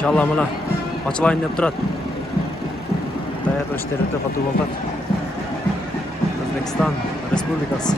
İnşallah mına açılayın dep turat. Dayak öşterete fatu boldat. Özbekistan Respublikası.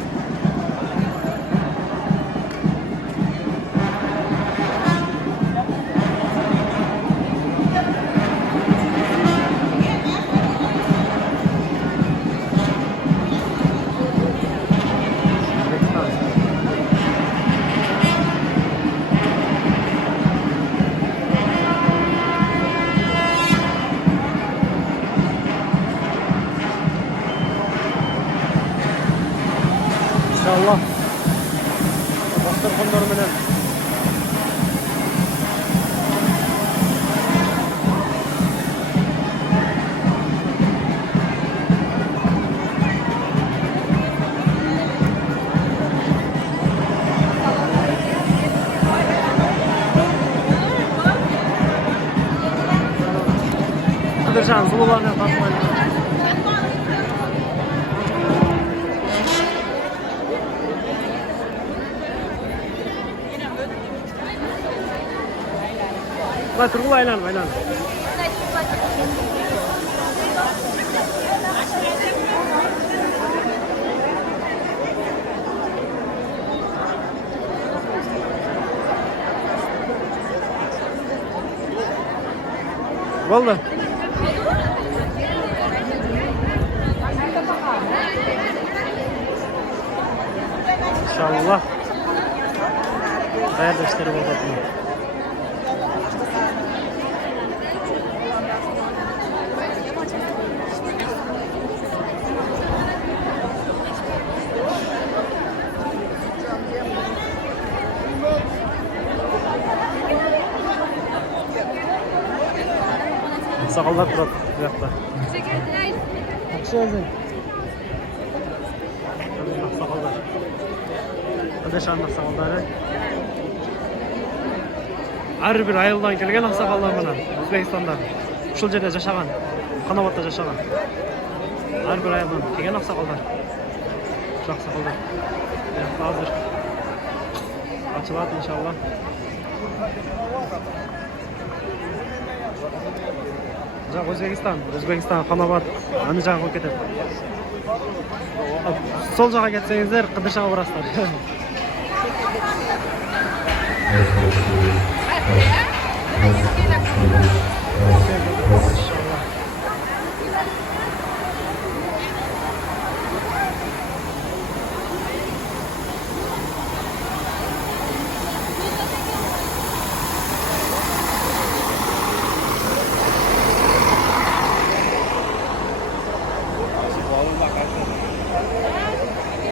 İnşallah dasturxonlar bilen Kıdırcan zulularına katmayın. Vai turgu aylan aylan. Oldu. İnşallah. Hayırlı işleri bol olsun. Sakallar durup bu yakta. Yaxşı özün. Sakallar. Adashanda sakalları. Her bir ayıldan kelgen aksakallar mana O'zbekistonda. Uşul жерде жашаган, Qanobatda жашаган. Her bir ayıldan kelgen aksakallar. Şu aksakallar. Hazır. Açıladi inşallah. O'zbekiston, Qanobat, Andijon bo'lib ketadi. Sol joyga ketsangizlar, Qidirshanga borasizlar.